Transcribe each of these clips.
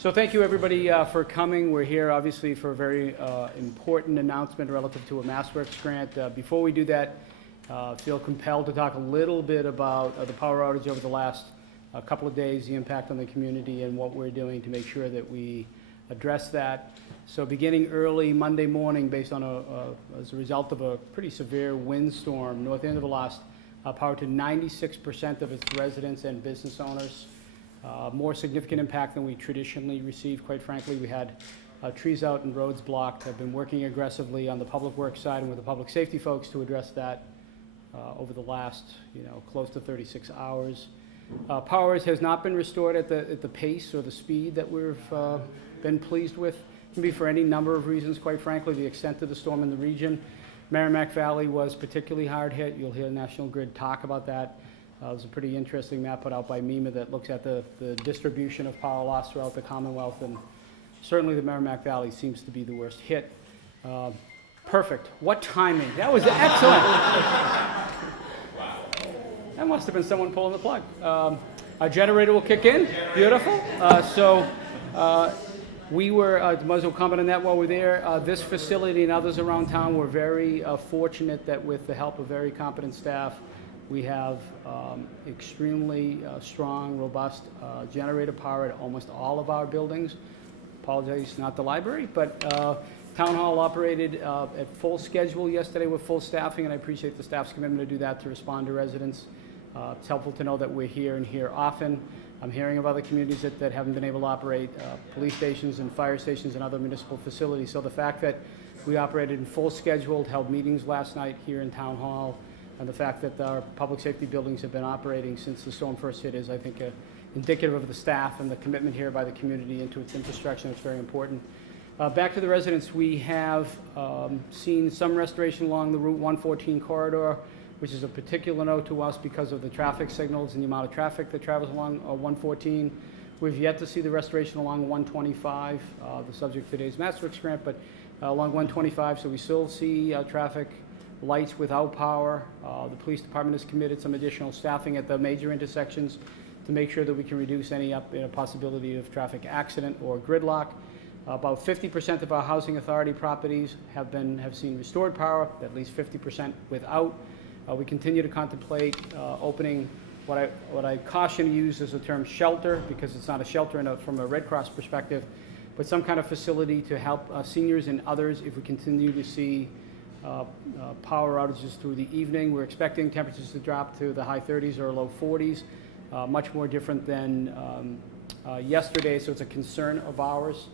So thank you, everybody, for coming. We're here, obviously, for a very important announcement relative to a MassWorks grant. Before we do that, feel compelled to talk a little bit about the power outage over the last couple of days, the impact on the community, and what we're doing to make sure that we address that. So beginning early Monday morning, based on as a result of a pretty severe windstorm, North Andover lost power to 96% of its residents and business owners. More significant impact than we traditionally receive, quite frankly. We had trees out and roads blocked. I've been working aggressively on the public works side and with the public safety folks to address that over the last, close to 36 hours. Power has not been restored at the pace or the speed that we've been pleased with. It can be for any number of reasons, quite frankly, the extent of the storm in the region. Merrimack Valley was particularly hard hit. You'll hear National Grid talk about that. There's a pretty interesting map put out by MEMA that looks at the distribution of power loss throughout the Commonwealth, and certainly the Merrimack Valley seems to be the worst hit. Perfect. What timing. That was excellent. That must have been someone pulling the plug. Our generator will kick in. Beautiful. We were, Muzz will comment on that while we're there. This facility and others around town were very fortunate that with the help of very competent staff, we have extremely strong, robust generator power at almost all of our buildings. Apologize, not the library, but Town Hall operated at full schedule yesterday with full staffing, and I appreciate the staff's commitment to do that to respond to residents. It's helpful to know that we're here and here often. I'm hearing of other communities that haven't been able to operate police stations and fire stations and other municipal facilities. So the fact that we operated in full schedule, held meetings last night here in Town Hall, and the fact that our public safety buildings have been operating since the storm first hit is, I think, indicative of the staff and the commitment here by the community into its infrastructure. It's very important. Back to the residents, we have seen some restoration along the Route 114 corridor, which is a particular note to us because of the traffic signals and the amount of traffic that travels along 114. We've yet to see the restoration along 125, the subject of today's MassWorks grant, but along 125, so we still see traffic lights without power. The police department has committed some additional staffing at the major intersections to make sure that we can reduce any possibility of traffic accident or gridlock. About 50% of our housing authority properties have seen restored power, at least 50% without. We continue to contemplate opening what I caution to use as the term shelter, because it's not a shelter from a Red Cross perspective, but some kind of facility to help seniors and others if we continue to see power outages through the evening. We're expecting temperatures to drop to the high 30s or low 40s, much more different than yesterday, so it's a concern of ours,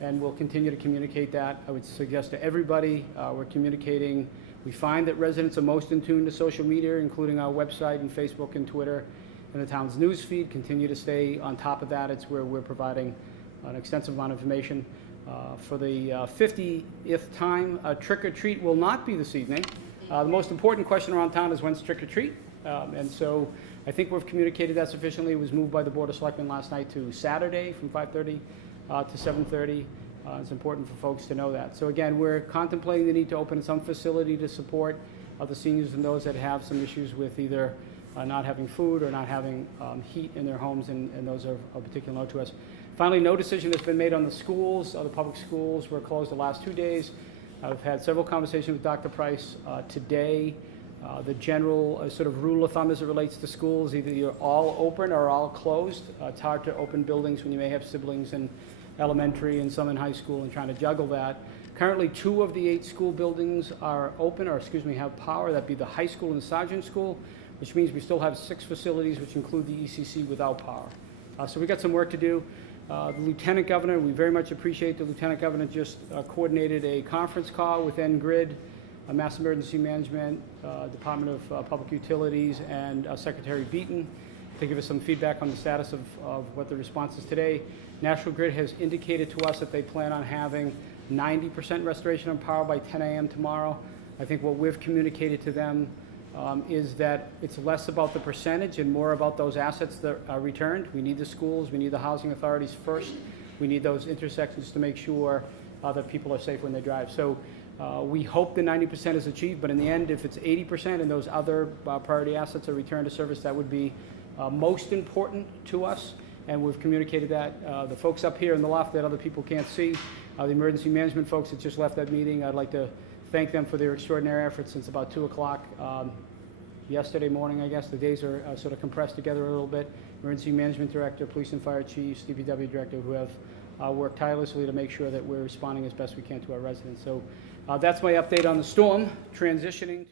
and we'll continue to communicate that. I would suggest to everybody, we're communicating. We find that residents are most in tune to social media, including our website and Facebook and Twitter and the town's news feed. Continue to stay on top of that. It's where we're providing an extensive amount of information. For the 50th time, trick or treat will not be this evening. The most important question around town is when's trick or treat, and so I think we've communicated that sufficiently. It was moved by the Board of Selectmen last night to Saturday from 5:30 to 7:30. It's important for folks to know that. So again, we're contemplating the need to open some facility to support the seniors and those that have some issues with either not having food or not having heat in their homes, and those are of particular note to us. Finally, no decision has been made on the schools. The public schools were closed the last 2 days. I've had several conversations with Dr. Price today. The general sort of rule of thumb as it relates to schools, either you're all open or all closed. It's hard to open buildings when you may have siblings in elementary and some in high school and trying to juggle that. Currently, 2 of the 8 school buildings are open, or have power. That'd be the high school and the sergeant school, which means we still have 6 facilities, which include the ECC, without power. So we've got some work to do. The Lieutenant Governor, we very much appreciate the Lieutenant Governor just coordinated a conference call with NGRID, Mass Emergency Management, Department of Public Utilities, and Secretary Beaton to give us some feedback on the status of what the response is today. National Grid has indicated to us that they plan on having 90% restoration of power by 10 a.m. tomorrow. I think what we've communicated to them is that it's less about the percentage and more about those assets that are returned. We need the schools, we need the housing authorities first. We need those intersections to make sure that people are safe when they drive. So we hope the 90% is achieved, but in the end, if it's 80% and those other priority assets are returned to service, that would be most important to us. and we've communicated that. The folks up here in the loft that other people can't see, the emergency management folks that just left that meeting, I'd like to thank them for their extraordinary efforts since about 2 o'clock yesterday morning, I guess. The days are sort of compressed together a little bit. Emergency management director, police and fire chiefs, DPW director, who have worked tirelessly to make sure that we're responding as best we can to our residents. So that's my update on the storm. Transitioning to